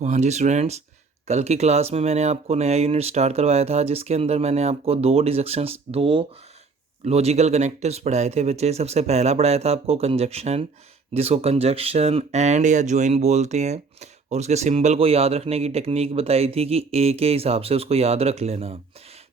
तो हाँ जी स्टूडेंट्स, कल की क्लास में मैंने आपको नया यूनिट स्टार्ट करवाया था जिसके अंदर मैंने आपको दो लॉजिकल कनेक्टिव्स पढ़ाए थे बच्चे। सबसे पहला पढ़ाया था आपको कंजक्शन, जिसको कंजक्शन एंड या ज्वाइन बोलते हैं, और उसके सिंबल को याद रखने की टेक्निक बताई थी कि ए के हिसाब से उसको याद रख लेना।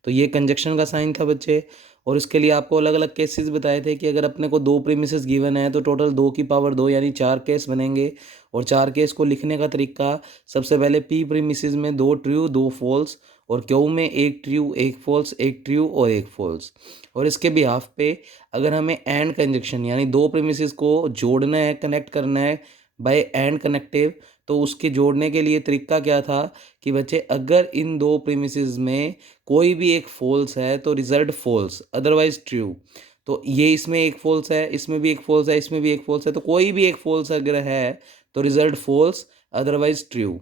तो ये कंजक्शन का साइन था बच्चे। और इसके लिए आपको अलग अलग केसेस बताए थे कि अगर अपने को दो प्रीमिसेस गिवन है तो टोटल 2 की पावर 2 यानी 4 केस बनेंगे। और 4 केस को लिखने का तरीका, सबसे पहले पी प्रीमिसेस में 2 ट्रू 2 फॉल्स, और क्यू में 1 ट्रू 1 फॉल्स 1 ट्रू और 1 फॉल्स। और इसके बिहाफ पे अगर हमें एंड कंजक्शन यानी दो प्रीमिसेस को जोड़ना है, कनेक्ट करना है बाय एंड कनेक्टिव, तो उसके जोड़ने के लिए तरीका क्या था कि बच्चे अगर इन दो प्रीमिसेस में कोई भी एक फॉल्स है तो रिजल्ट फॉल्स अदरवाइज ट्रू। तो ये इसमें एक फॉल्स है, इसमें भी एक फॉल्स है, इसमें भी एक फॉल्स है, तो कोई भी एक फॉल्स अगर है तो रिजल्ट फॉल्स अदरवाइज ट्रू।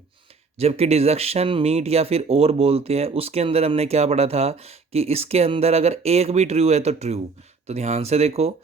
जबकि डिडक्शन मीट या फिर और बोलते हैं, उसके अंदर हमने क्या पढ़ा था कि इसके अंदर अगर एक भी ट्रू है तो ट्रू। तो ध्यान से देखो,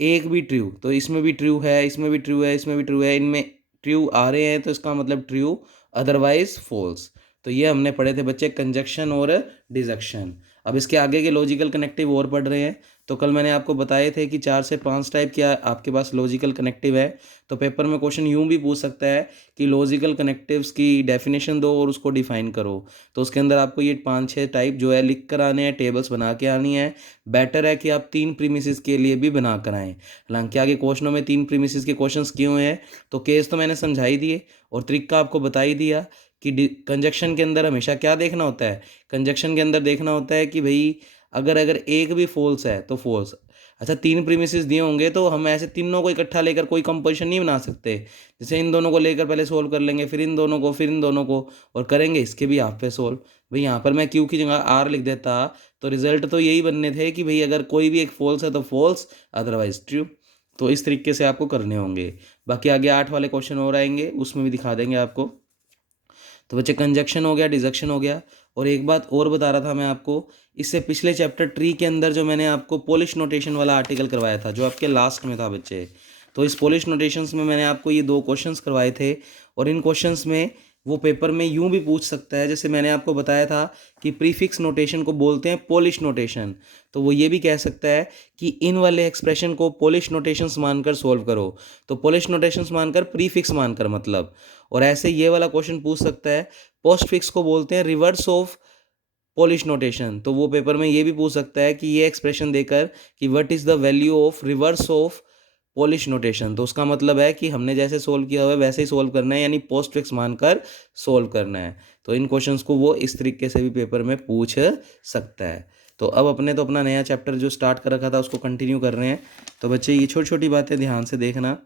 एक भी ट्रू तो इसमें भी ट्रू है, इसमें भी ट्रू है, इसमें भी ट्रू है, इनमें ट्रू आ रहे हैं तो इसका मतलब ट्रू अदरवाइज फॉल्स। तो ये हमने पढ़े थे बच्चे कंजक्शन और डिडक्शन। अब इसके आगे के लॉजिकल कनेक्टिव और पढ़ रहे हैं। तो कल मैंने आपको बताए थे कि 4 से 5 टाइप के आपके पास लॉजिकल कनेक्टिव है। तो पेपर में क्वेश्चन यूं भी पूछ सकता है कि लॉजिकल कनेक्टिव्स की डेफिनेशन दो और उसको डिफाइन करो। तो उसके अंदर आपको ये 5-6 टाइप जो है लिख कर आने हैं, टेबल्स बना के आनी है। बेटर है कि आप 3 प्रीमिसेस के लिए भी बना कर आएँ। हालांकि आगे क्वेश्चनों में 3 प्रीमिसेस के क्वेश्चंस क्यों हैं, तो केस तो मैंने समझा ही दिए और तरीका आपको बता ही दिया कि कंजक्शन के अंदर हमेशा क्या देखना होता है। कंजक्शन के अंदर देखना होता है कि भाई अगर अगर एक भी फॉल्स है तो फॉल्स। अच्छा, 3 प्रीमिसेस दिए होंगे तो हम ऐसे तीनों को इकट्ठा लेकर कोई कंपोजिशन नहीं बना सकते। जैसे इन दोनों को लेकर पहले सोल्व कर लेंगे, फिर इन दोनों को, फिर इन दोनों को, और करेंगे इसके भी हाफ पे सोल्व। भाई यहाँ पर मैं क्यू की जगह आर लिख देता तो रिजल्ट तो यही बनने थे कि भाई अगर कोई भी एक फॉल्स है तो फॉल्स अदरवाइज ट्रू। तो इस तरीके से आपको करने होंगे। बाकी आगे 8 वाले क्वेश्चन और आएंगे, उसमें भी दिखा देंगे आपको। तो बच्चे कंजक्शन हो गया, डिडक्शन हो गया। और एक बात और बता रहा था मैं आपको, इससे पिछले चैप्टर ट्री के अंदर जो मैंने आपको पोलिश नोटेशन वाला आर्टिकल करवाया था जो आपके लास्ट में था बच्चे। तो इस पोलिश नोटेशंस में मैंने आपको ये 2 क्वेश्चंस करवाए थे। और इन क्वेश्चंस में वो पेपर में यूं भी पूछ सकता है, जैसे मैंने आपको बताया था कि प्रीफिक्स नोटेशन को बोलते हैं पोलिश नोटेशन। तो वो ये भी कह सकता है कि इन वाले एक्सप्रेशन को पोलिश नोटेशंस मानकर सोल्व करो। तो पोलिश नोटेशंस मानकर प्रीफिक्स मानकर मतलब। और ऐसे ये वाला क्वेश्चन पूछ सकता है, पोस्ट फिक्स को बोलते हैं रिवर्स ऑफ पोलिश नोटेशन। तो वो पेपर में ये भी पूछ सकता है कि ये एक्सप्रेशन देकर कि what is the value of reverse of Polish notation. तो उसका मतलब है कि हमने जैसे सोल्व किया हुआ है वैसे ही सोल्व करना है, यानी पोस्ट फिक्स मानकर सोल्व करना है। तो इन क्वेश्चंस को वो इस तरीके से भी पेपर में पूछ सकता है। तो अब अपने तो अपना नया चैप्टर जो स्टार्ट कर रखा था उसको कंटिन्यू कर रहे हैं। तो बच्चे ये छोटी छोटी बातें ध्यान से देखना।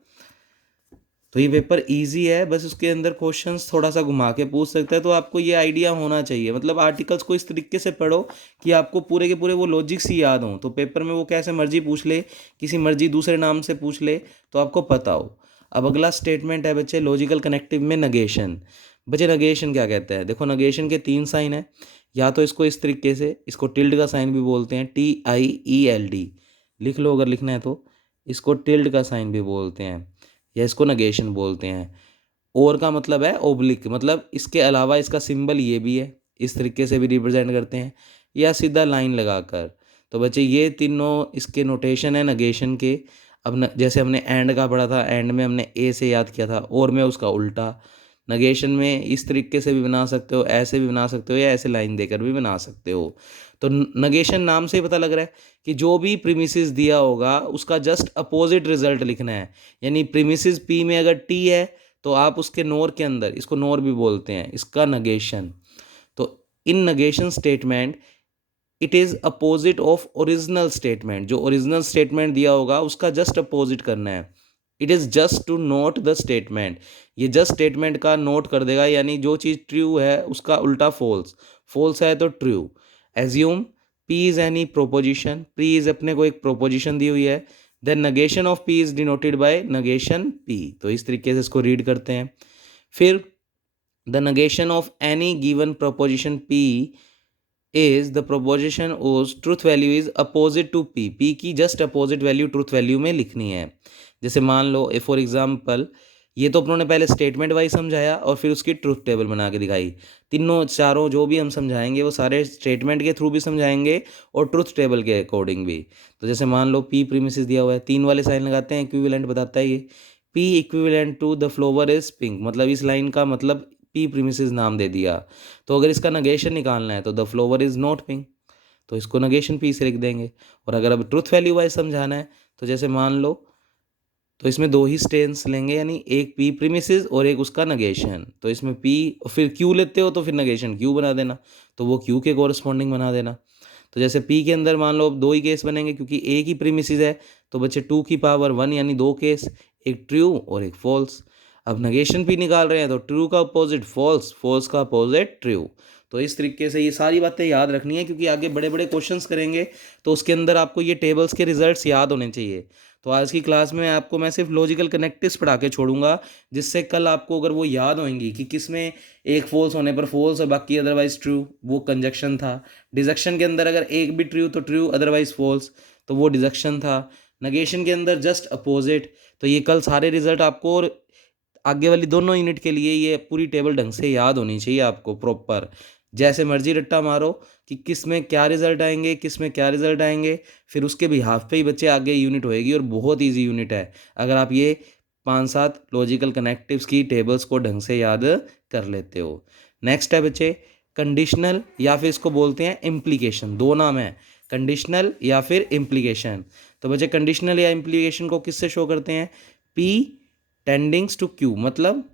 तो ये पेपर इजी है, बस उसके अंदर क्वेश्चंस थोड़ा सा घुमा के पूछ सकता है। तो आपको ये आइडिया होना चाहिए, मतलब आर्टिकल्स को इस तरीके से पढ़ो कि आपको पूरे के पूरे वो लॉजिक्स ही याद हों। तो पेपर में वो कैसे मर्जी पूछ ले, किसी मर्जी दूसरे नाम से पूछ ले, तो आपको पता हो। अब अगला स्टेटमेंट है बच्चे लॉजिकल कनेक्टिव में नगेशन। बच्चे नगेशन क्या कहते हैं, देखो नगेशन के 3 साइन है। या तो इसको इस तरीके से, इसको टिल्ड का साइन भी बोलते हैं, TIELD लिख लो अगर लिखना है तो। इसको टिल्ड का साइन भी बोलते हैं या इसको नगेशन बोलते हैं। और का मतलब है ओब्लिक, मतलब इसके अलावा इसका सिंबल ये भी है, इस तरीके से भी रिप्रेजेंट करते हैं, या सीधा लाइन लगाकर। तो बच्चे ये तीनों इसके नोटेशन है नगेशन के। अब जैसे हमने एंड का पढ़ा था, एंड में हमने ए से याद किया था, और में उसका उल्टा। नगेशन में इस तरीके से भी बना सकते हो, ऐसे भी बना सकते हो, या ऐसे लाइन देकर भी बना सकते हो। तो नगेशन नाम से ही पता लग रहा है कि जो भी प्रीमिसेस दिया होगा उसका जस्ट अपोजिट रिजल्ट लिखना है। यानी प्रीमिसेस पी में अगर टी है तो आप उसके नोर के अंदर, इसको नोर भी बोलते हैं, इसका नगेशन। तो in negation statement it is opposite of original statement. जो ओरिजिनल स्टेटमेंट दिया होगा उसका जस्ट अपोजिट करना है। It is just to not the statement. ये जस्ट स्टेटमेंट का नोट कर देगा, यानी जो चीज़ ट्रू है उसका उल्टा फॉल्स, फॉल्स है तो true. Assume P is any proposition, P is अपने को एक प्रोपोजिशन दी हुई है, then negation of P is denoted by negation P. तो इस तरीके से इसको रीड करते हैं। फिर the negation of any given proposition P is the proposition उस truth value is opposite to P. P की just opposite value truth value में लिखनी है। जैसे मान लो फॉर एग्जाम्पल ये तो अपनों ने पहले स्टेटमेंट वाइज समझाया और फिर उसकी ट्रुथ टेबल बना के दिखाई। तीनों चारों जो भी हम समझाएंगे वो सारे स्टेटमेंट के थ्रू भी समझाएंगे और ट्रुथ टेबल के अकॉर्डिंग भी। तो जैसे मान लो पी प्रीमिसेस दिया हुआ है, 3 वाले साइन लगाते हैं, इक्विवेलेंट बताता है ये। P equivalent to the flower is pink, मतलब इस लाइन का मतलब पी प्रीमिसेस नाम दे दिया। तो अगर इसका नेगेशन निकालना है तो the flower is not pink, तो इसको नेगेशन पी से लिख देंगे। और अगर अब ट्रुथ वैल्यू वाइज समझाना है तो जैसे मान लो, तो इसमें दो ही स्टेंस लेंगे, यानी एक पी प्रीमिसेस और एक उसका नेगेशन। तो इसमें पी और फिर क्यू लेते हो तो फिर नेगेशन क्यू बना देना, तो वो क्यू के कॉरस्पॉन्डिंग बना देना। तो जैसे पी के अंदर मान लो अब दो ही केस बनेंगे क्योंकि एक ही प्रीमिसेस है, तो बच्चे 2 की पावर 1 यानी दो केस, एक ट्रू और एक फॉल्स। अब नेगेशन पी निकाल रहे हैं तो ट्रू का अपोजिट फॉल्स, फॉल्स का अपोजिट ट्रू। तो इस तरीके से ये सारी बातें याद रखनी है क्योंकि आगे बड़े बड़े क्वेश्चंस करेंगे तो उसके अंदर आपको ये टेबल्स के रिजल्ट्स याद होने चाहिए। तो आज की क्लास में आपको मैं सिर्फ लॉजिकल कनेक्टिव्स पढ़ा के छोड़ूंगा, जिससे कल आपको अगर वो याद होंगी कि किस में एक फॉल्स होने पर फॉल्स और बाकी अदरवाइज ट्रू, वो कंजक्शन था। डिजक्शन के अंदर अगर एक भी ट्रू तो ट्रू अदरवाइज फॉल्स, तो वो डिजक्शन था। नेगेशन के अंदर जस्ट अपोजिट। तो ये कल सारे रिजल्ट आपको और आगे वाली दोनों यूनिट के लिए ये पूरी टेबल ढंग से याद होनी चाहिए आपको प्रॉपर। जैसे मर्जी रट्टा मारो कि किस में क्या रिजल्ट आएंगे, किस में क्या रिजल्ट आएंगे, फिर उसके बिहाफ पे ही बच्चे आगे यूनिट होएगी और बहुत इजी यूनिट है अगर आप ये 5-7 लॉजिकल कनेक्टिव्स की टेबल्स को ढंग से याद कर लेते हो। नेक्स्ट है बच्चे कंडीशनल या फिर इसको बोलते हैं इम्प्लीकेशन, दो नाम है, कंडीशनल या फिर इम्प्लीकेशन। तो बच्चे कंडीशनल या इम्प्लीकेशन को किससे शो करते हैं? पी टेंडिंग्स टू क्यू, मतलब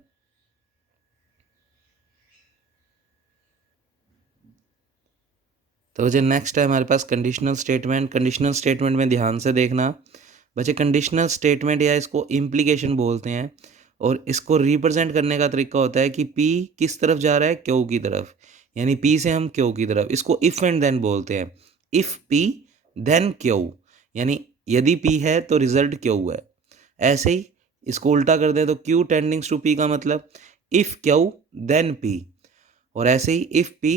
तो बच्चे नेक्स्ट है हमारे पास कंडीशनल स्टेटमेंट। कंडीशनल स्टेटमेंट में ध्यान से देखना बच्चे, कंडीशनल स्टेटमेंट या इसको इम्प्लीकेशन बोलते हैं और इसको रिप्रेजेंट करने का तरीका होता है कि पी किस तरफ जा रहा है? क्यू की तरफ, यानी पी से हम क्यू की तरफ। इसको इफ एंड देन बोलते हैं, इफ पी देन क्यू, यानी यदि पी है तो रिजल्ट क्यू है। ऐसे ही इसको उल्टा कर दें तो क्यू टेंडिंग्स टू पी का मतलब इफ क्यू देन पी। और ऐसे ही इफ पी,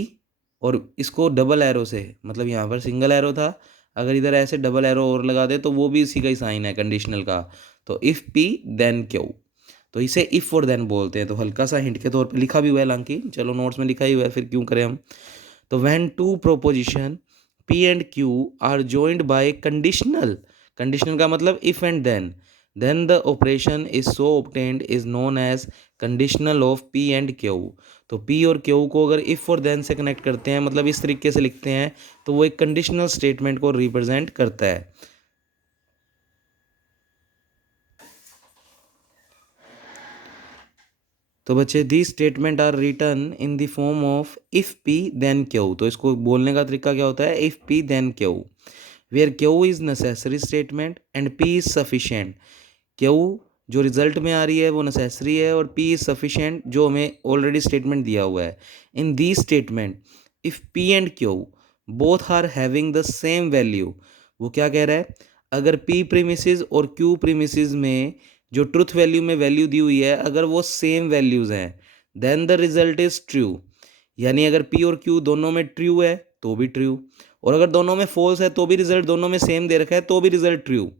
और इसको डबल एरो से, मतलब यहाँ पर सिंगल एरो था, अगर इधर ऐसे डबल एरो और लगा दे तो वो भी इसी का ही साइन है कंडीशनल का। तो इफ पी देन क्यू, तो इसे इफ और देन बोलते हैं। तो हल्का सा हिंट के तौर पे लिखा भी हुआ है, हालांकि चलो नोट्स में लिखा ही हुआ है, फिर क्यों करें हम। तो when two proposition P and Q are joined by conditional, conditional का मतलब if and then the operation is so obtained is known as conditional of P and Q. तो पी और क्यू को अगर इफ और देन से connect करते हैं, मतलब इस तरीके से लिखते हैं, तो वो एक कंडीशनल स्टेटमेंट को रिप्रेजेंट करता है। तो बच्चे the statement are written in the form of if P then Q. तो इसको बोलने का तरीका क्या होता है? If P then Q, where Q is necessary statement and P is sufficient. Q जो रिजल्ट में आ रही है वो नेसेसरी है और पी इज सफिशिएंट जो हमें ऑलरेडी स्टेटमेंट दिया हुआ है। In the statement if P and Q both are having the same value, वो क्या कह रहा है? अगर पी प्रीमिसेस और क्यू प्रीमिसेस में जो ट्रुथ वैल्यू में वैल्यू दी हुई है अगर वो सेम वैल्यूज़ हैं, then the result is true. यानी अगर पी और क्यू दोनों में ट्रू है तो भी ट्रू, और अगर दोनों में फॉल्स है तो भी रिजल्ट दोनों में सेम दे रखा है तो भी result true.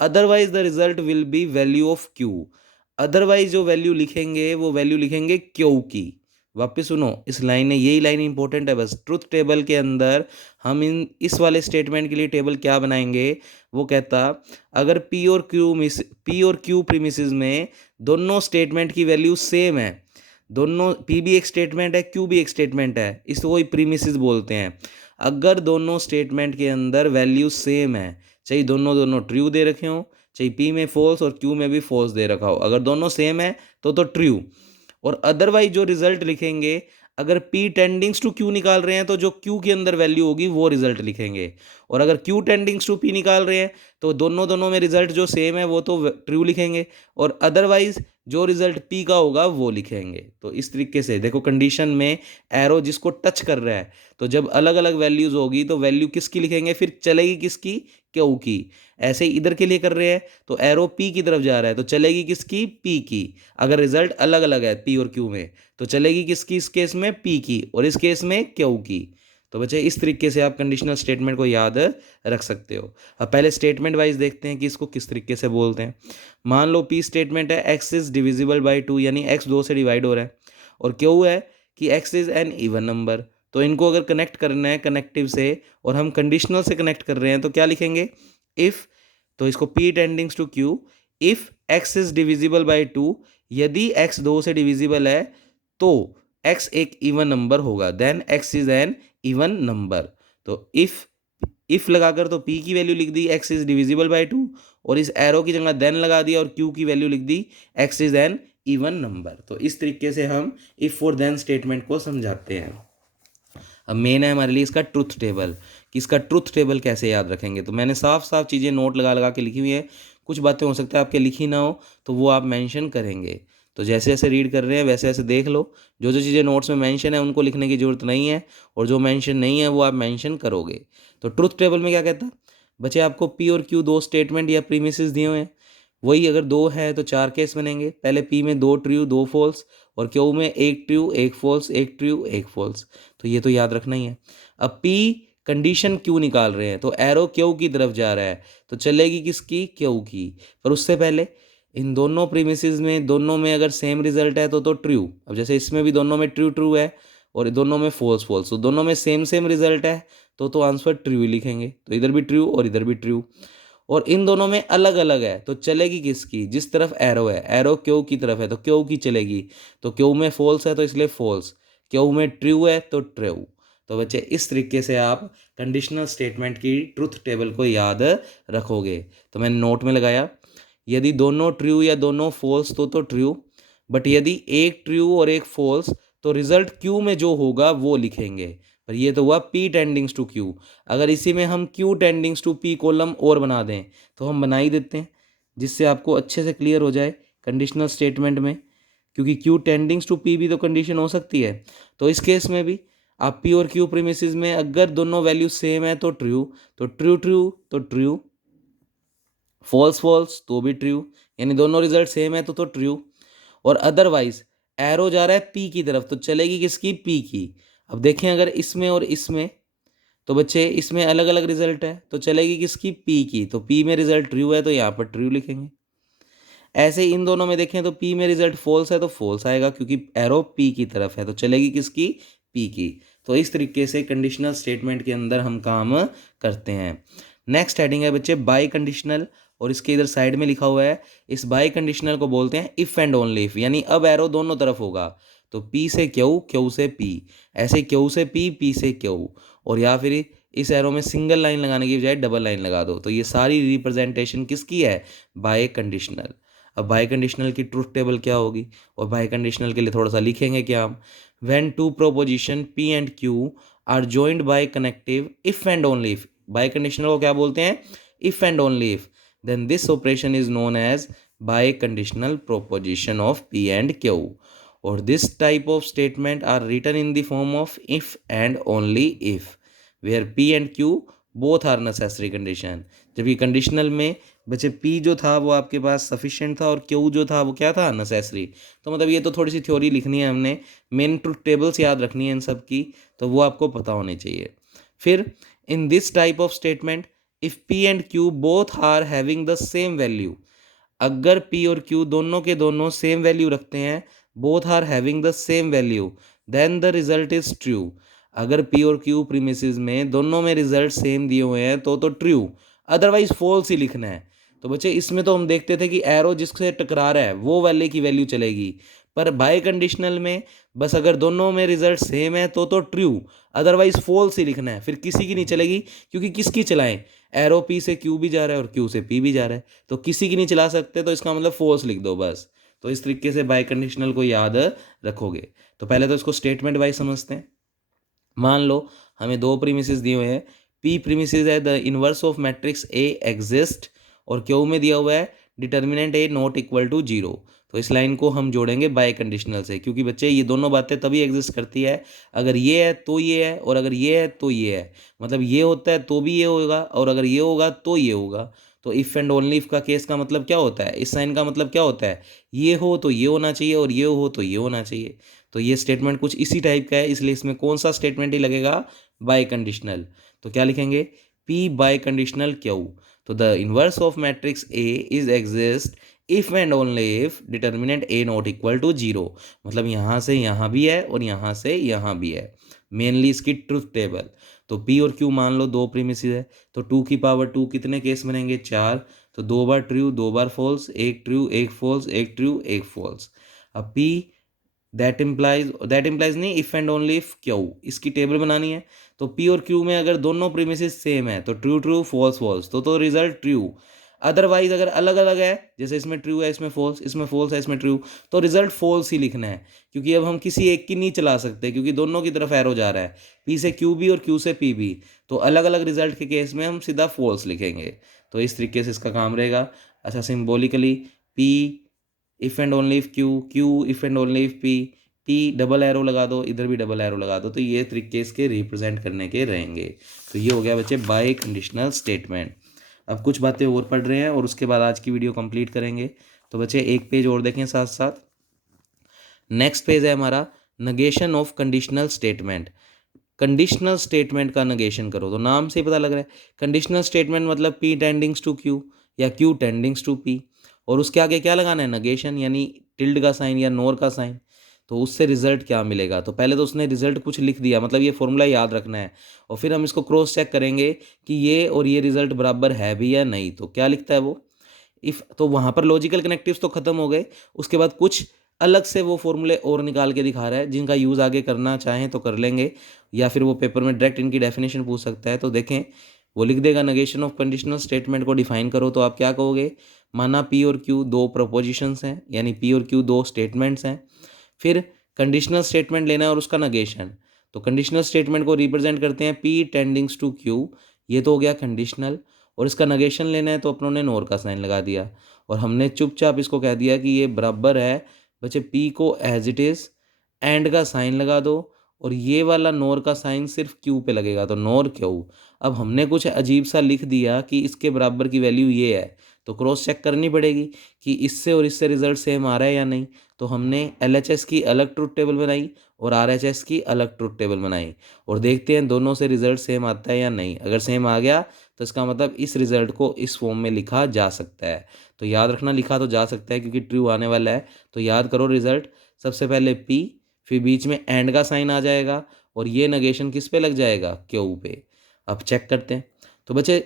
Otherwise the result will be value of Q. Otherwise जो वैल्यू लिखेंगे वो वैल्यू लिखेंगे क्यू की। वापस सुनो इस लाइन में, यही लाइन इंपॉर्टेंट है बस। ट्रुथ टेबल के अंदर हम इस वाले स्टेटमेंट के लिए टेबल क्या बनाएंगे, वो कहता अगर पी और क्यू प्रीमिसेस में दोनों स्टेटमेंट की वैल्यू सेम है, दोनों पी भी एक स्टेटमेंट है क्यू भी एक स्टेटमेंट है, इसको वही प्रीमिसेस बोलते हैं। अगर दोनों स्टेटमेंट के अंदर वैल्यू सेम है, चाहे दोनों दोनों ट्रू दे रखे हो, चाहे पी में फॉल्स और क्यू में भी फॉल्स दे रखा हो, अगर दोनों सेम है तो ट्रू। और अदरवाइज जो रिजल्ट लिखेंगे, अगर पी टेंडिंग्स टू क्यू निकाल रहे हैं तो जो क्यू के अंदर वैल्यू होगी वो रिजल्ट लिखेंगे, और अगर क्यू टेंडिंग्स टू पी निकाल रहे हैं तो दोनों दोनों में रिजल्ट जो सेम है वो तो ट्रू लिखेंगे, और अदरवाइज जो रिजल्ट पी का होगा वो लिखेंगे। तो इस तरीके से देखो कंडीशन में एरो जिसको टच कर रहा है, तो जब अलग अलग वैल्यूज होगी तो वैल्यू किसकी लिखेंगे, फिर चलेगी किसकी? क्यू की। ऐसे ही इधर के लिए कर रहे हैं तो एरो पी की तरफ जा रहा है तो चलेगी किसकी? पी की। अगर रिजल्ट अलग अलग है पी और क्यू में तो चलेगी किसकी? इस केस में पी की, और इस केस में क्यू की। तो बच्चे इस तरीके से आप कंडीशनल स्टेटमेंट को याद रख सकते हो। अब पहले स्टेटमेंट वाइज देखते हैं कि इसको किस तरीके से बोलते हैं। मान लो पी स्टेटमेंट है एक्स इज डिविजिबल बाई 2, यानी एक्स 2 से डिवाइड हो रहा है, और क्यू है कि x is an even number. तो इनको अगर कनेक्ट करना है कनेक्टिव से और हम कंडीशनल से कनेक्ट कर रहे हैं तो क्या लिखेंगे, इफ़, तो इसको P tendings to Q, if x is divisible by 2, यदि एक्स 2 से डिविजिबल है तो एक्स एक इवन नंबर होगा, then x is an even number. तो इफ लगाकर तो p की वैल्यू लिख दी x इज डिविजिबल बाय 2, और इस एरो की जगह देन लगा दिया और q की वैल्यू लिख दी x is an even number. तो इस तरीके से हम इफ और देन स्टेटमेंट को समझाते हैं। अब मेन है हमारे लिए इसका ट्रुथ टेबल, कि इसका ट्रुथ टेबल कैसे याद रखेंगे। तो मैंने साफ साफ चीज़ें नोट लगा लगा के लिखी हुई है, कुछ बातें हो सकता है आपके लिखी ना हो तो वो आप मेंशन करेंगे। तो जैसे जैसे रीड कर रहे हैं वैसे वैसे देख लो, जो जो चीज़ें नोट्स में मेंशन है उनको लिखने की ज़रूरत नहीं है, और जो मेंशन नहीं है वो आप मेंशन करोगे। तो ट्रुथ टेबल में क्या कहता है बच्चे, आपको पी और क्यू दो स्टेटमेंट या प्रीमिसेस दिए हुए हैं, वही अगर दो है तो चार केस बनेंगे। पहले पी में दो ट्रू दो फॉल्स, और क्यू में एक ट्रू एक फॉल्स, एक ट्रू एक फॉल्स। तो ये तो याद रखना ही है। अब पी कंडीशन क्यू निकाल रहे हैं तो एरो क्यू की तरफ जा रहा है, तो चलेगी किसकी, क्यू की। पर उससे पहले इन दोनों प्रीमिसेस में दोनों में अगर सेम रिजल्ट है तो ट्रू। अब जैसे इसमें भी दोनों में ट्रू ट्रू है और दोनों में फॉल्स फॉल्स, तो दोनों में सेम सेम रिजल्ट है तो आंसर ट्रू ही लिखेंगे। तो इधर भी ट्रू और इधर भी ट्रू। और इन दोनों में अलग अलग है तो चलेगी किसकी, जिस तरफ एरो है, एरो क्यू की तरफ है तो क्यू की चलेगी। तो क्यू में फॉल्स है तो इसलिए फॉल्स, क्यू में ट्रू है तो ट्रू। तो बच्चे इस तरीके से आप कंडीशनल स्टेटमेंट की ट्रुथ टेबल को याद रखोगे। तो मैंने नोट में लगाया, यदि दोनों ट्रू या दोनों फॉल्स तो ट्रू, बट यदि एक ट्रू और एक फॉल्स तो रिजल्ट क्यू में जो होगा वो लिखेंगे। पर ये तो हुआ पी टेंडिंग्स टू क्यू। अगर इसी में हम Q tendings to P colon और बना दें तो हम बना ही देते हैं, जिससे आपको अच्छे से क्लियर हो जाए कंडीशनल स्टेटमेंट में, क्योंकि क्यू टेंडिंग्स टू पी भी तो कंडीशन हो सकती है। तो इस केस में भी आप पी और क्यू प्रीमिसेस में अगर दोनों वैल्यू सेम है तो ट्रू, तो ट्रू ट्रू तो ट्रू, फॉल्स फॉल्स तो भी ट्रू, यानी दोनों रिजल्ट सेम है तो ट्रू। और अदरवाइज एरो जा रहा है पी की तरफ तो चलेगी किसकी, पी की। अब देखें अगर इसमें और इसमें, तो बच्चे इसमें अलग अलग रिजल्ट है तो चलेगी किसकी, पी की। तो पी में रिजल्ट ट्रू है तो यहाँ पर ट्रू लिखेंगे। ऐसे इन दोनों में देखें तो पी में रिजल्ट फॉल्स है तो फॉल्स आएगा, क्योंकि एरो पी की तरफ है तो चलेगी किसकी, पी की। तो इस तरीके से कंडीशनल स्टेटमेंट के अंदर हम काम करते हैं। नेक्स्ट हेडिंग है बच्चे बाई कंडीशनल, और इसके इधर साइड में लिखा हुआ है, इस बाई कंडीशनल को बोलते हैं इफ एंड ओनली इफ, यानी अब एरो दोनों तरफ होगा। तो पी से क्यू, क्यू से पी, ऐसे क्यू से पी, पी से क्यू, और या फिर इस एरो में सिंगल लाइन लगाने की बजाय डबल लाइन लगा दो। तो ये सारी रिप्रेजेंटेशन किसकी है, बाय कंडीशनल। अब बाय कंडीशनल की ट्रुथ टेबल क्या होगी, और बाय कंडीशनल के लिए थोड़ा सा लिखेंगे क्या हम, when two proposition P and Q are joined by connective if and only if. Biconditional को क्या बोलते हैं, if and only if, then this operation is known as biconditional proposition of P and Q, or this type of statement are written in the form of if and only if, where P and Q both are necessary condition। जबकि conditional में बच्चे P जो था वो आपके पास sufficient था और Q जो था वो क्या था, नेसेसरी। तो मतलब ये तो थोड़ी सी थ्योरी लिखनी है हमने, मेन ट्रुथ टेबल्स याद रखनी है इन सब की, तो वो आपको पता होनी चाहिए। फिर in this type of statement if P and Q both are having the same value, अगर P और Q दोनों के दोनों सेम वैल्यू रखते हैं, both are having the same value, then the result is true. अगर P और Q premises में दोनों में रिजल्ट सेम दिए हुए हैं तो ट्रू, अदरवाइज फॉल्स ही लिखना है। तो बच्चे इसमें तो हम देखते थे कि एरो जिससे टकरा रहा है वो वाले की वैल्यू चलेगी, पर बाय कंडीशनल में बस अगर दोनों में रिजल्ट सेम है तो ट्रू, अदरवाइज फॉल्स ही लिखना है। फिर किसी की नहीं चलेगी, क्योंकि किसकी चलाएं, एरो पी से क्यू भी जा रहा है और क्यू से पी भी जा रहा है, तो किसी की नहीं चला सकते, तो इसका मतलब फॉल्स लिख दो बस। तो इस तरीके से बाय कंडीशनल को याद रखोगे। तो पहले तो इसको स्टेटमेंट वाइज समझते हैं। मान लो हमें दो प्रीमिसेस दिए हुए हैं, पी प्रीमिसेस है the inverse of matrix A exist, और क्यू में दिया हुआ है determinant A not equal to zero. तो इस लाइन को हम जोड़ेंगे बाय कंडीशनल से, क्योंकि बच्चे ये दोनों बातें तभी एग्जिस्ट करती है अगर ये है तो ये है, और अगर ये है तो ये है। मतलब ये होता है तो भी ये होगा, और अगर ये होगा तो ये होगा। तो इफ़ एंड ओनली इफ़ का केस का मतलब क्या होता है, इस साइन का मतलब क्या होता है, ये हो तो ये होना चाहिए और ये हो तो ये होना चाहिए। तो ये स्टेटमेंट कुछ इसी टाइप का है, इसलिए इसमें कौन सा स्टेटमेंट ही लगेगा, बाय कंडीशनल। तो क्या लिखेंगे, पी बाय कंडीशनल क्यू। तो the inverse of matrix A is exist if and only if determinant A not equal to zero. मतलब यहाँ से यहाँ भी है और यहाँ से यहाँ भी है, मेनली इसकी ट्रुथ टेबल। तो पी और क्यू मान लो दो प्रीमिसेस है, तो 2 की पावर 2 कितने केस बनेंगे, 4। तो 2 बार ट्रू 2 बार फॉल्स, एक ट्रू एक फॉल्स, एक ट्रू एक फॉल्स। अब पी दैट इम्प्लाइज नहीं, if and only if Q, इसकी टेबल बनानी है। तो पी और क्यू में अगर दोनों प्रीमिसेस सेम है तो ट्रू ट्रू फॉल्स फॉल्स, तो रिजल्ट ट्रू। अदरवाइज अगर अलग अलग है, जैसे इसमें ट्रू है इसमें फॉल्स है इसमें ट्रू, तो रिजल्ट फॉल्स ही लिखना है। क्योंकि अब हम किसी एक की नहीं चला सकते, क्योंकि दोनों की तरफ एरो जा रहा है, पी से क्यू भी और क्यू से पी भी। तो अलग अलग रिजल्ट के केस में हम सीधा फॉल्स लिखेंगे। तो इस तरीके से इसका काम रहेगा। अच्छा, symbolically P if and only if Q, Q if and only if P, P double arrow लगा दो, इधर भी डबल एरो लगा दो। तो ये तरीके इसके रिप्रेजेंट करने के रहेंगे। तो ये हो गया बच्चे बाय कंडीशनल स्टेटमेंट। अब कुछ बातें और पढ़ रहे हैं और उसके बाद आज की वीडियो कंप्लीट करेंगे। तो बच्चे एक पेज और देखें साथ साथ। नेक्स्ट पेज है हमारा negation of conditional statement. Conditional statement का नगेशन करो, तो नाम से ही पता लग रहा है कंडीशनल स्टेटमेंट मतलब पी टेंडिंग्स टू क्यू या क्यू टेंडिंग्स टू पी, और उसके आगे क्या लगाना है, नगेशन, यानी टिल्ड का साइन या नोर का साइन। तो उससे रिजल्ट क्या मिलेगा, तो पहले तो उसने रिजल्ट कुछ लिख दिया, मतलब ये फॉर्मूला याद रखना है, और फिर हम इसको क्रॉस चेक करेंगे कि ये और ये रिजल्ट बराबर है भी या नहीं। तो क्या लिखता है वो, इफ़, तो वहाँ पर लॉजिकल कनेक्टिव्स तो खत्म हो गए, उसके बाद कुछ अलग से वो फॉर्मूले और निकाल के दिखा रहा है, जिनका यूज़ आगे करना चाहें तो कर लेंगे, या फिर वो पेपर में डायरेक्ट इनकी डेफिनेशन पूछ सकता है। तो देखें, वो लिख देगा नगेशन ऑफ कंडीशनल स्टेटमेंट को डिफाइन करो, तो आप क्या कहोगे, माना पी और क्यू दो प्रपोजिशंस हैं, यानी पी और क्यू दो स्टेटमेंट्स हैं। फिर कंडीशनल स्टेटमेंट लेना है और उसका नगेशन। तो कंडीशनल स्टेटमेंट को रिप्रेजेंट करते हैं पी टेंडिंग्स टू क्यू, ये तो हो गया कंडीशनल, और इसका नगेशन लेना है तो अपनों ने नोर का साइन लगा दिया, और हमने चुपचाप इसको कह दिया कि ये बराबर है बच्चे पी को एज इट इज़, एंड का साइन लगा दो, और ये वाला नोर का साइन सिर्फ क्यू पे लगेगा, तो नोर क्यू। अब हमने कुछ अजीब सा लिख दिया कि इसके बराबर की वैल्यू ये है, तो क्रॉस चेक करनी पड़ेगी कि इससे और इससे रिजल्ट सेम आ रहा है या नहीं। तो हमने LHS की अलग ट्रुथ टेबल बनाई और RHS की अलग ट्रुथ टेबल बनाई, और देखते हैं दोनों से रिजल्ट सेम आता है या नहीं। अगर सेम आ गया तो इसका मतलब इस रिजल्ट को इस फॉर्म में लिखा जा सकता है। तो याद रखना, लिखा तो जा सकता है क्योंकि ट्रू आने वाला है। तो याद करो रिजल्ट, सबसे पहले पी, फिर बीच में एंड का साइन आ जाएगा, और ये नगेशन किस पे लग जाएगा, क्यू पे। अब चेक करते हैं। तो बच्चे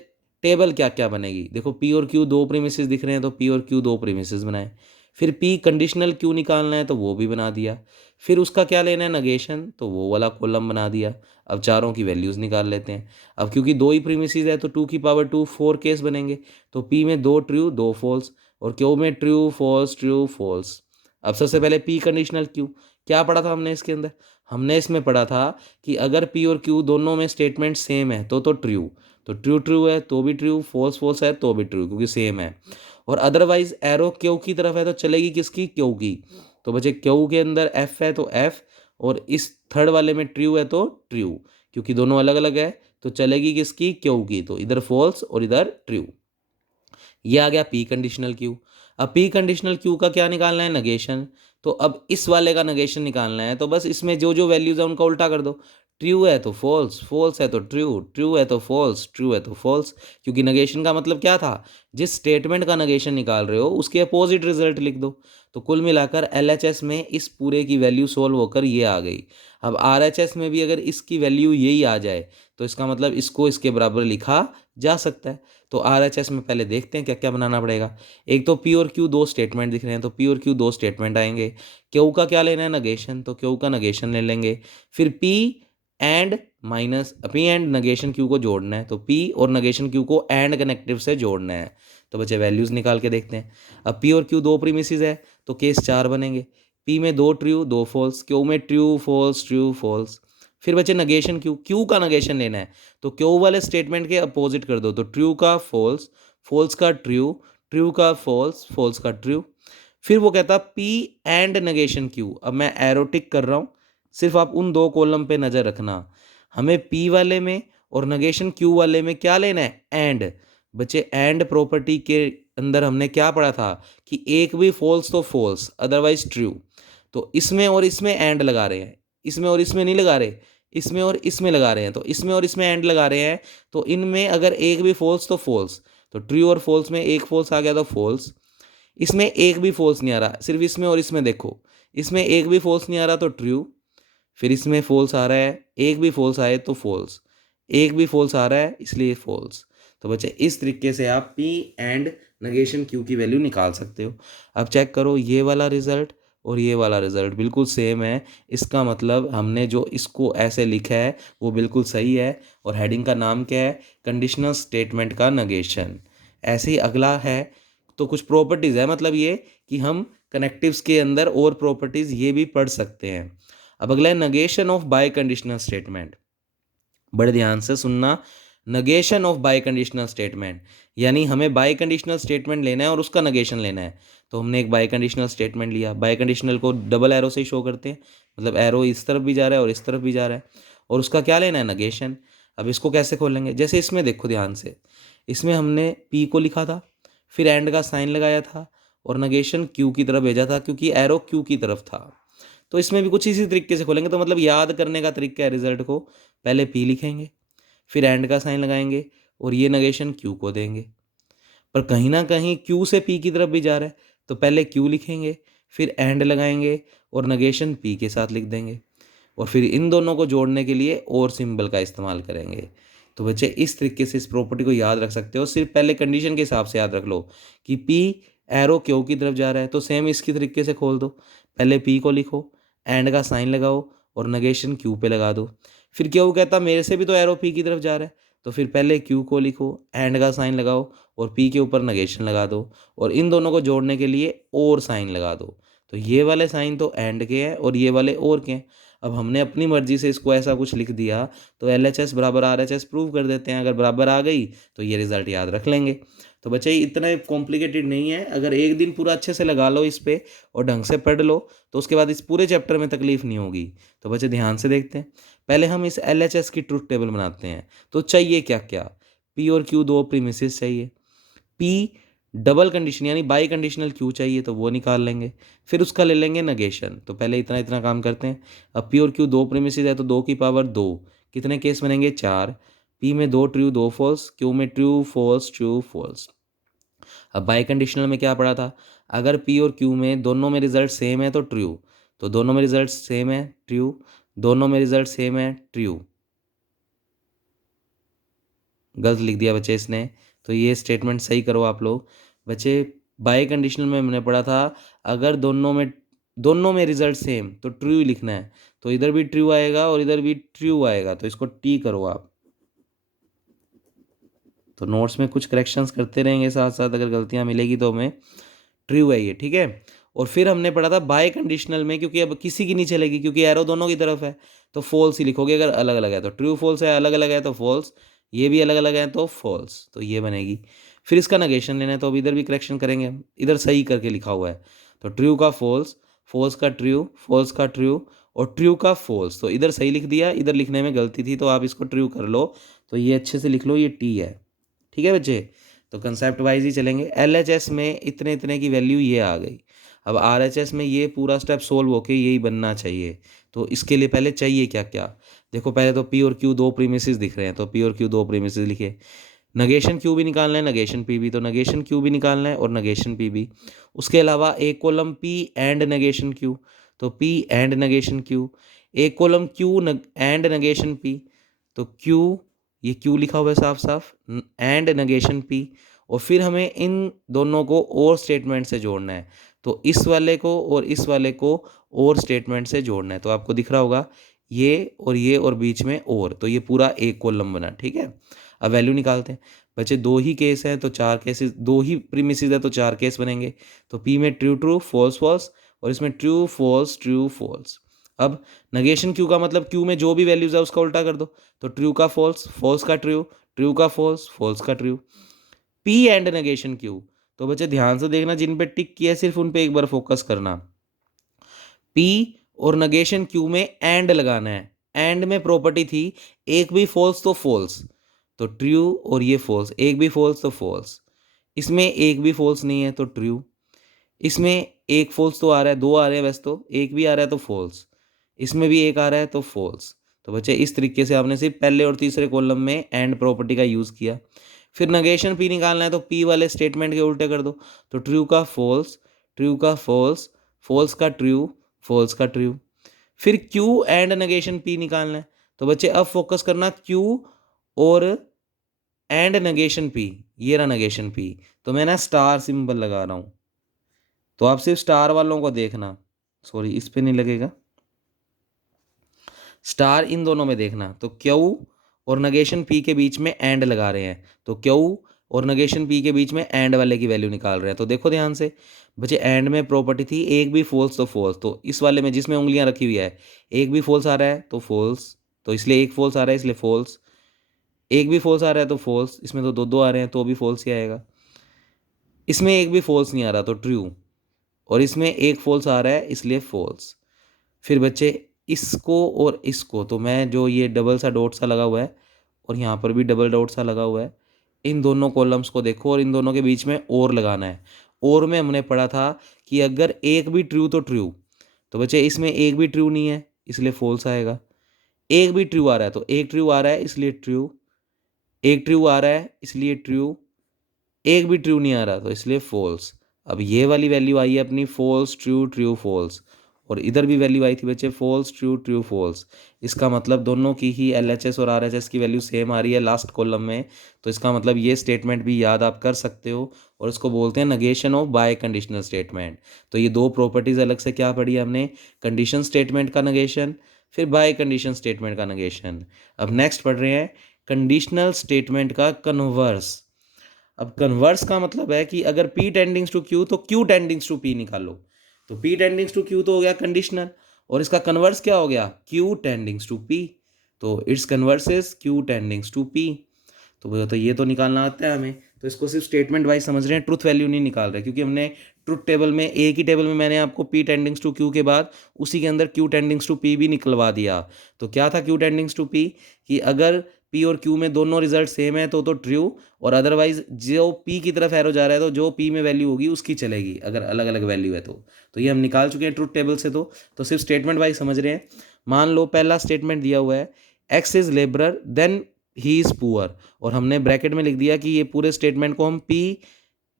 टेबल क्या क्या बनेगी, देखो पी और क्यू दो प्रीमिसेस दिख रहे हैं, तो पी और क्यू दो प्रीमिसेस बनाए। फिर पी कंडीशनल क्यू निकालना है तो वो भी बना दिया। फिर उसका क्या लेना है, नगेशन, तो वो वाला कॉलम बना दिया। अब चारों की वैल्यूज़ निकाल लेते हैं। अब क्योंकि दो ही प्रीमिसेस है तो 2 की पावर 2 4 केस बनेंगे। तो पी में दो ट्रू दो फॉल्स, और क्यू में ट्रू फॉल्स। अब सबसे पहले पी कंडीशनल क्यू, क्या पढ़ा था हमने इसके अंदर, हमने इसमें पढ़ा था कि अगर पी और क्यू दोनों में स्टेटमेंट सेम है तो ट्रू, तो ट्रू ट्रू है तो भी ट्रू, फॉल्स फॉल्स है तो भी ट्रू, क्योंकि सेम है। और अदरवाइज एरो क्यू की तरफ है तो चलेगी किसकी, क्यू की। तो बच्चे क्यू के अंदर एफ है तो एफ, और इस थर्ड वाले में ट्रू है तो ट्रू, क्योंकि दोनों अलग अलग है तो चलेगी किसकी, क्यू की। तो इधर फॉल्स और इधर ट्रू। ये आ गया पी कंडीशनल क्यू। अब पी कंडीशनल क्यू का क्या निकालना है, नगेशन। तो अब इस वाले का नगेशन निकालना है, तो बस इसमें जो जो वैल्यूज है उनका उल्टा कर दो। ट्रू है तो फॉल्स, फॉल्स है तो ट्रू, ट्रू है तो फॉल्स, ट्रू है तो फॉल्स। क्योंकि नगेशन का मतलब क्या था, जिस स्टेटमेंट का नगेशन निकाल रहे हो उसके अपोजिट रिजल्ट लिख दो। तो कुल मिलाकर LHS में इस पूरे की वैल्यू सोल्व होकर ये आ गई। अब RHS में भी अगर इसकी वैल्यू यही आ जाए तो इसका मतलब इसको इसके बराबर लिखा जा सकता है। तो RHS में पहले देखते हैं क्या क्या बनाना पड़ेगा। एक तो पी और क्यू दो स्टेटमेंट दिख रहे हैं, तो पी और क्यू दो स्टेटमेंट आएंगे। क्यू का क्या लेना है, नगेशन, तो क्यू का नगेशन ले लेंगे। फिर पी एंड नगेशन क्यू को जोड़ना है, तो पी और नगेशन क्यू को एंड कनेक्टिव से जोड़ना है। तो बच्चे वैल्यूज़ निकाल के देखते हैं। अब पी और क्यू दो प्रीमिसेस है तो केस 4 बनेंगे। पी में दो ट्रू दो फॉल्स, क्यू में ट्रू फॉल्स। फिर बच्चे नगेशन क्यू, क्यू का नगेशन लेना है, तो क्यू वाले स्टेटमेंट के अपोजिट कर दो। तो ट्रू का फॉल्स, फॉल्स का ट्रू, ट्रू का फॉल्स, फॉल्स का ट्रू। फिर वो कहता पी एंड नगेशन क्यू। अब मैं एरो टिक कर रहा हूँ, सिर्फ आप उन दो कॉलम पे नज़र रखना। हमें पी वाले में और नगेशन क्यू वाले में क्या लेना है, एंड। बच्चे एंड प्रॉपर्टी के अंदर हमने क्या पढ़ा था कि एक भी फॉल्स तो फॉल्स अदरवाइज ट्रू। तो इसमें और इसमें एंड लगा रहे हैं, इसमें और इसमें नहीं लगा रहे, इसमें और इसमें लगा रहे हैं, तो इसमें और इसमें एंड लगा रहे हैं। तो इनमें अगर एक भी फॉल्स तो फॉल्स, तो ट्रू और फॉल्स में एक फॉल्स आ गया तो फॉल्स। इसमें एक भी फॉल्स नहीं आ रहा, सिर्फ इसमें और इसमें देखो, इसमें एक भी फॉल्स नहीं आ रहा तो ट्रू, फिर इसमें फॉल्स आ रहा है, एक भी फॉल्स आए तो फॉल्स, एक भी फॉल्स आ रहा है इसलिए फॉल्स। तो बच्चे इस तरीके से आप पी एंड नेगेशन क्यू की वैल्यू निकाल सकते हो। अब चेक करो, ये वाला रिजल्ट और ये वाला रिजल्ट बिल्कुल सेम है। इसका मतलब हमने जो इसको ऐसे लिखा है वो बिल्कुल सही है। और हेडिंग का नाम क्या है, कंडीशनल स्टेटमेंट का नेगेशन। ऐसे ही अगला है तो कुछ प्रॉपर्टीज़ है, मतलब ये कि हम कनेक्टिव्स के अंदर और प्रॉपर्टीज़ ये भी पढ़ सकते हैं। अब अगला है negation of bye conditional statement. बड़े ध्यान से सुनना, negation of bye conditional statement यानी हमें बाय कंडीशनल स्टेटमेंट लेना है और उसका नेगेशन लेना है। तो हमने एक बाय कंडीशनल स्टेटमेंट लिया, बाय कंडीशनल को डबल एरो से ही शो करते हैं, मतलब एरो इस तरफ भी जा रहा है और इस तरफ भी जा रहा है, और उसका क्या लेना है, नेगेशन। अब इसको कैसे खोलेंगे, जैसे इसमें देखो ध्यान से, इसमें हमने पी को लिखा था, फिर एंड का साइन लगाया था और नेगेशन क्यू की तरफ भेजा था क्योंकि एरो क्यू की तरफ था। तो इसमें भी कुछ इसी तरीके से खोलेंगे। तो मतलब याद करने का तरीका है रिजल्ट को, पहले पी लिखेंगे, फिर एंड का साइन लगाएंगे और ये नेगेशन क्यू को देंगे। पर कहीं ना कहीं क्यू से पी की तरफ भी जा रहा है, तो पहले क्यू लिखेंगे, फिर एंड लगाएंगे और नेगेशन पी के साथ लिख देंगे, और फिर इन दोनों को जोड़ने के लिए और सिंबल का इस्तेमाल करेंगे। तो बच्चे इस तरीके से इस प्रॉपर्टी को याद रख सकते हो। सिर्फ पहले कंडीशन के हिसाब से याद रख लो कि पी एरो क्यू की तरफ जा रहा है, तो सेम इसकी तरीके से खोल दो, पहले पी को लिखो, एंड का साइन लगाओ और नेगेशन क्यू पे लगा दो। फिर क्यू कहता मेरे से भी तो एरो पी की तरफ जा रहा है, तो फिर पहले क्यू को लिखो, एंड का साइन लगाओ और पी के ऊपर नेगेशन लगा दो, और इन दोनों को जोड़ने के लिए और साइन लगा दो। तो ये वाले साइन तो एंड के हैं और ये वाले और के हैं। अब हमने अपनी मर्जी से इसको ऐसा कुछ लिख दिया, तो LHS बराबर RHS प्रूव कर देते हैं। अगर बराबर आ गई तो ये रिजल्ट याद रख लेंगे। तो बच्चे इतना कॉम्प्लिकेटेड नहीं है, अगर एक दिन पूरा अच्छे से लगा लो इस पे और ढंग से पढ़ लो तो उसके बाद इस पूरे चैप्टर में तकलीफ नहीं होगी। तो बच्चे ध्यान से देखते हैं, पहले हम इस LHS की ट्रुथ टेबल बनाते हैं। तो चाहिए क्या क्या, पी और क्यू दो प्रीमिसेस चाहिए, पी डबल कंडीशन यानी बाई कंडीशनल क्यू चाहिए तो वो निकाल लेंगे, फिर उसका ले लेंगे नेगेशन। तो पहले इतना इतना काम करते हैं। अब पी और क्यू दो प्रीमिसेस है तो 2 की पावर 2, कितने केस बनेंगे, 4। पी में 2 ट्रू 2 फॉल्स, क्यू में ट्रू फॉल्स। अब बाई कंडीशनल में क्या पढ़ा था, अगर पी और क्यू में दोनों में रिजल्ट सेम है तो ट्रू, तो दोनों में रिजल्ट सेम है ट्रू, दोनों में रिजल्ट सेम है ट्रू। गलत लिख दिया बच्चे इसने, तो ये स्टेटमेंट सही करो आप लोग। बच्चे बाय कंडीशनल में हमने पढ़ा था अगर दोनों में रिजल्ट सेम तो ट्रू ही लिखना है, तो इधर भी ट्रू आएगा और इधर भी ट्रू आएगा, तो इसको टी करो आप। तो नोट्स में कुछ करेक्शंस करते रहेंगे साथ साथ, अगर गलतियां मिलेगी तो हमें ट्रू है ये, ठीक है। और फिर हमने पढ़ा था बाय कंडीशनल में, क्योंकि अब किसी की नहीं चलेगी क्योंकि एरो दोनों की तरफ है, तो फॉल्स ही लिखोगे। अगर अलग अलग है तो ट्रू फॉल्स है, अलग अलग है तो फॉल्स, ये भी अलग अलग है तो फॉल्स, तो ये बनेगी। फिर इसका नेगेशन लेना है, तो अब इधर भी करेक्शन करेंगे, इधर सही करके लिखा हुआ है, तो ट्रू का फॉल्स, फॉल्स का ट्रू, फॉल्स का ट्रू और ट्रू का फॉल्स। तो इधर सही लिख दिया, इधर लिखने में गलती थी तो आप इसको ट्रू कर लो। तो ये अच्छे से लिख लो, ये टी है, ठीक है बच्चे। तो कंसेप्ट वाइज ही चलेंगे। LHS में इतने इतने की वैल्यू ये आ गई। अब RHS में ये पूरा स्टेप सोल्व होके यही बनना चाहिए। तो इसके लिए पहले चाहिए क्या क्या, देखो पहले तो पी और क्यू दो प्रीमिसेस दिख रहे हैं, तो पी और क्यू दो प्रीमिसेस लिखे, नगेशन क्यू भी निकालना है, नगेशन पी भी, तो नगेशन क्यू भी निकालना है और नगेशन पी भी। उसके अलावा एक column P and negation Q, तो पी एंड नगेशन क्यू। एक column Q and negation P, तो क्यू, ये क्यू लिखा हुआ है साफ साफ, एंड नगेशन पी। और फिर हमें इन दोनों को और स्टेटमेंट से जोड़ना है, तो इस वाले को और इस वाले को और स्टेटमेंट से जोड़ना है। तो आपको दिख रहा होगा ये और बीच में और, तो ये पूरा एक कॉलम बना, ठीक है। अब वैल्यू निकालते हैं बच्चे, दो ही केस हैं तो 4 केसेस, दो ही प्रीमिसेस है तो 4 केस बनेंगे। तो पी में ट्रू ट्रू फॉल्स फॉल्स और इसमें ट्रू फॉल्स। अब नगेशन क्यू का मतलब क्यू में जो भी वैल्यूज है उसका उल्टा कर दो, तो ट्रू का फॉल्स, फॉल्स का ट्रू, ट्रू का फॉल्स, फॉल्स का true. P and negation Q, तो बच्चे ध्यान से देखना, जिन पे टिक किया है सिर्फ उन पे एक बार फोकस करना। पी और नगेशन क्यू में एंड लगाना है, एंड में प्रॉपर्टी थी एक भी फॉल्स तो फॉल्स, तो ट्रू, और ये फॉल्स, एक भी फॉल्स तो फॉल्स। इसमें एक भी फॉल्स नहीं है तो ट्रू। इसमें एक फॉल्स तो आ रहा है, दो आ रहे हैं वैसे तो, एक भी आ रहा है तो फॉल्स। इसमें भी एक आ रहा है तो फॉल्स। तो बच्चे इस तरीके से आपने सिर्फ पहले और तीसरे कॉलम में एंड प्रॉपर्टी का यूज़ किया। फिर नेगेशन पी निकालना है तो पी वाले स्टेटमेंट के उल्टे कर दो। तो ट्रू का फॉल्स, ट्रू का फॉल्स, फॉल्स का ट्रू, फॉल्स का ट्रू। फिर क्यू एंड नेगेशन पी निकालना है। तो बच्चे अब फोकस करना क्यू और एंड नेगेशन पी। ये रहा नेगेशन पी, तो मैं ना स्टार सिंबल लगा रहा हूँ, तो आप सिर्फ स्टार वालों को देखना, सॉरी इस पे नहीं लगेगा, स्टार इन दोनों में देखना। तो क्यू और नेगेशन पी के बीच में एंड लगा रहे हैं, तो क्यू और नेगेशन पी के बीच में एंड वाले की वैल्यू निकाल रहे हैं। तो देखो ध्यान से बच्चे, एंड में प्रॉपर्टी थी एक भी फॉल्स तो फॉल्स, तो इस वाले में जिसमें उंगलियां रखी हुई है एक भी फॉल्स आ रहा है तो फॉल्स, तो इसलिए एक फॉल्स आ रहा है इसलिए फॉल्स। एक भी फॉल्स आ रहा है तो फॉल्स, इसमें तो दो दो आ रहे हैं तो भी फॉल्स ही आएगा। इसमें एक भी फॉल्स नहीं आ रहा तो ट्रू, और इसमें एक फॉल्स आ रहा है इसलिए फॉल्स। फिर बच्चे इसको और इसको, तो मैं जो ये डबल सा डॉट सा लगा हुआ है और यहाँ पर भी डबल डॉट सा लगा हुआ है, इन दोनों कॉलम्स को देखो और इन दोनों के बीच में और लगाना है। और में हमने पढ़ा था कि अगर एक भी ट्रू तो ट्रू, तो बच्चे इसमें एक भी ट्रू नहीं है इसलिए फॉल्स आएगा। एक भी ट्रू आ रहा है तो एक ट्रू आ रहा है इसलिए ट्रू, एक ट्रू आ रहा है इसलिए ट्रू, एक भी ट्रू नहीं आ रहा तो इसलिए फॉल्स। अब ये वाली वैल्यू आई है अपनी फॉल्स ट्रू ट्रू फॉल्स, और इधर भी वैल्यू आई थी बच्चे फॉल्स ट्रू ट्रू फॉल्स। इसका मतलब दोनों की ही LHS और RHS की वैल्यू सेम आ रही है लास्ट कॉलम में। तो इसका मतलब ये स्टेटमेंट भी याद आप कर सकते हो, और इसको बोलते हैं negation of bye conditional statement. तो ये दो प्रॉपर्टीज अलग से क्या पढ़ी हमने, कंडीशन स्टेटमेंट का नेगेशन, फिर बाय कंडीशन स्टेटमेंट का नेगेशन। अब नेक्स्ट पढ़ रहे हैं कंडीशनल स्टेटमेंट का कन्वर्स। अब कन्वर्स का मतलब है कि अगर P टेंडिंग्स टू Q तो Q टेंडिंग्स टू P निकालो। तो P टेंडिंग्स टू Q तो हो गया कंडीशनल, और इसका कन्वर्स क्या हो गया Q टेंडिंग्स टू P। तो its converse is Q tendings to P। तो ये तो निकालना आता है हमें, तो इसको सिर्फ स्टेटमेंट वाइज समझ रहे हैं, ट्रुथ वैल्यू नहीं निकाल रहे, क्योंकि हमने ट्रुथ टेबल में एक ही टेबल में मैंने आपको P टेंडिंग्स टू Q के बाद उसी के अंदर Q टेंडिंग्स टू P भी निकलवा दिया। तो क्या था Q टेंडिंग्स टू P, कि अगर P और Q में दोनों रिजल्ट सेम है तो ट्रू, और अदरवाइज जो P की तरफ एरो जा रहा है तो जो P में वैल्यू होगी उसकी चलेगी, अगर अलग अलग वैल्यू है तो ये हम निकाल चुके हैं ट्रुथ टेबल से। तो सिर्फ स्टेटमेंट वाइज समझ रहे हैं। मान लो पहला स्टेटमेंट दिया हुआ है x is labourer then he is poor, और हमने ब्रैकेट में लिख दिया कि ये पूरे स्टेटमेंट को हम P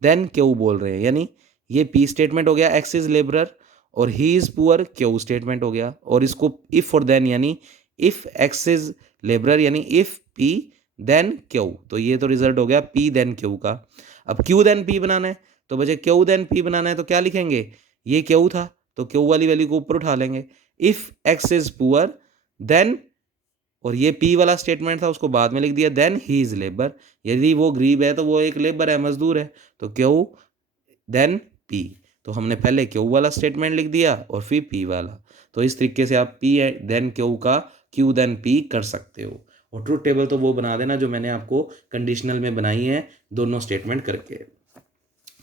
देन क्यू बोल रहे हैं, यानी ये P स्टेटमेंट हो गया, एक्स इज लेबरर, और ही इज़ पुअर क्यू स्टेटमेंट हो गया। और इसको इफ़ और देन, यानी इफ़ एक्स इज लेबरर यानी इफ़ P देन क्यू, तो ये तो रिजल्ट हो गया P देन क्यू का। अब Q देन P बनाना है, तो बच्चे Q देन P बनाना है तो क्या लिखेंगे, ये Q था तो Q वाली वैल्यू को ऊपर उठा लेंगे, if x is poor then, और ये P वाला स्टेटमेंट था उसको बाद में लिख दिया देन ही इज लेबर, यदि वो गरीब है तो वो एक लेबर है, मजदूर है, तो Q देन P। तो हमने पहले Q वाला स्टेटमेंट लिख दिया और फिर P वाला। तो इस तरीके से आप P देन Q का Q देन P कर सकते हो। और ट्रुथ टेबल तो वो बना देना जो मैंने आपको कंडीशनल में बनाई है दोनों स्टेटमेंट करके।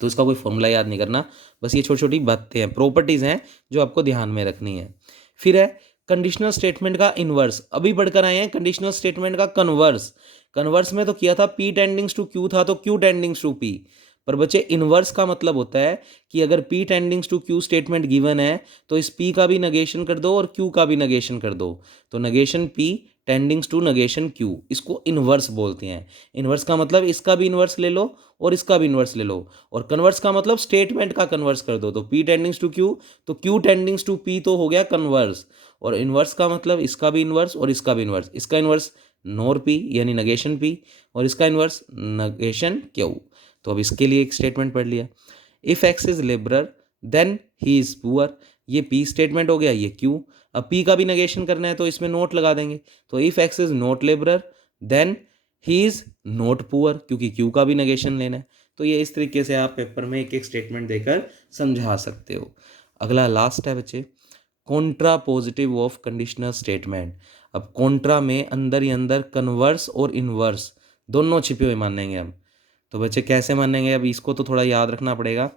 तो इसका कोई फॉर्मूला याद नहीं करना, बस ये छोटी छोटी बातें हैं, प्रॉपर्टीज़ हैं जो आपको ध्यान में रखनी है। फिर है कंडीशनल स्टेटमेंट का इन्वर्स, अभी पढ़कर आए हैं कंडीशनल स्टेटमेंट का कन्वर्स। कन्वर्स में तो किया था P टेंडिंग्स टू Q था तो Q टेंडिंग्स टू P, पर बच्चे इन्वर्स का मतलब होता है कि अगर P tendings to Q statement given है तो इस P का भी नेगेशन कर दो और Q का भी नेगेशन कर दो। तो negation P tendings to negation Q, इसको इन्वर्स बोलते हैं। इन्वर्स का मतलब इसका भी इन्वर्स ले लो और इसका भी इन्वर्स ले लो, और कन्वर्स का मतलब स्टेटमेंट का कन्वर्स कर दो। तो P टेंडिंग्स टू Q तो Q टेंडिंग्स टू P तो हो गया कन्वर्स, और इन्वर्स का मतलब इसका भी इन्वर्स और इसका भी इन्वर्स, इसका इन्वर्स नॉर P यानी नेगेशन P, और इसका इन्वर्स नेगेशन Q। तो अब इसके लिए एक स्टेटमेंट पढ़ लिया, if x is labourer then he is poor, ये P स्टेटमेंट हो गया, ये Q। अब P का भी नेगेशन करना है तो इसमें नोट लगा देंगे, तो if x is not labourer then he is not poor, क्योंकि Q का भी नेगेशन लेना है। तो ये इस तरीके से आप पेपर में एक एक स्टेटमेंट देकर समझा सकते हो। अगला लास्ट है बच्चे Contra positive of conditional statement. अब कॉन्ट्रा में अंदर ही अंदर कन्वर्स और इन्वर्स दोनों छिपे हुए मानेंगे हम। तो बच्चे कैसे मानेंगे, अब इसको तो थोड़ा याद रखना पड़ेगा।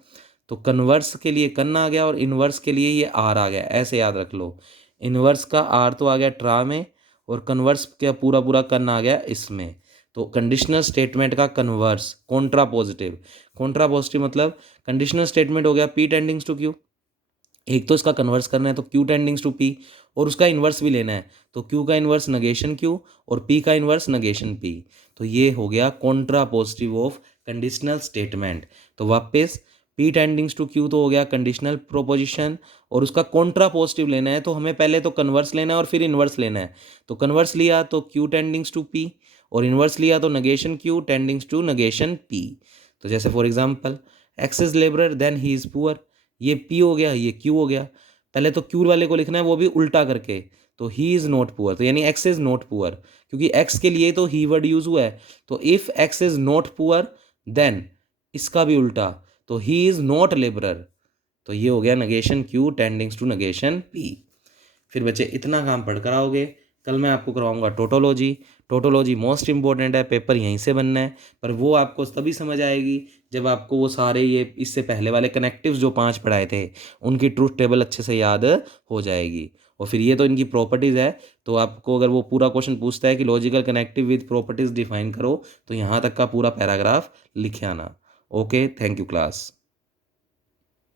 तो कन्वर्स के लिए कन आ गया और इन्वर्स के लिए ये आर आ गया, ऐसे याद रख लो। इन्वर्स का आर तो आ गया ट्रा में, और कन्वर्स का पूरा पूरा कन आ गया इसमें। तो कंडीशनल स्टेटमेंट का कन्वर्स कॉन्ट्रा पॉजिटिव मतलब कंडीशनल स्टेटमेंट हो गया पी टेंडिंग्स टू क्यू, एक तो इसका कन्वर्स करना है तो क्यू टेंडिंग्स टू पी, और उसका इन्वर्स भी लेना है तो क्यू का इन्वर्स नगेशन क्यू और पी का इन्वर्स नगेशन पी। तो ये हो गया Contra positive of conditional statement. तो वापस पी टेंडिंग्स टू क्यू तो हो गया कंडीशनल प्रोपोजिशन, और उसका कॉन्ट्रा पॉजिटिव लेना है तो हमें पहले तो कन्वर्स लेना है और फिर इन्वर्स लेना है। तो कन्वर्स लिया तो क्यू टेंडिंग्स टू पी, और इन्वर्स लिया तो negation Q tendings to negation P. तो जैसे for example x is labourer then he is poor, ये पी हो गया ये क्यू हो गया। पहले तो क्यू वाले को लिखना है वो भी उल्टा करके, तो ही इज़ नॉट पुअर, तो यानी एक्स इज़ नॉट पुअर, क्योंकि एक्स के लिए तो ही वर्ड यूज हुआ है। तो if x is not poor then इसका भी उल्टा, तो ही इज़ नॉट लेबरर। तो ये हो गया negation Q tendings to negation P. फिर बच्चे इतना काम पढ़ कर आओगे। कल मैं आपको करवाऊंगा टोटोलॉजी मोस्ट इंपॉर्टेंट है, पेपर यहीं से बनना है, पर वो आपको तभी समझ आएगी जब आपको वो सारे ये इससे पहले वाले कनेक्टिव्स जो 5 पढ़ाए थे उनकी ट्रूथ टेबल अच्छे से याद हो जाएगी। और फिर ये तो इनकी प्रॉपर्टीज़ है, तो आपको अगर वो पूरा क्वेश्चन पूछता है कि logical connective with properties define करो, तो यहाँ तक का पूरा पैराग्राफ लिखे आना। Okay, thank you class.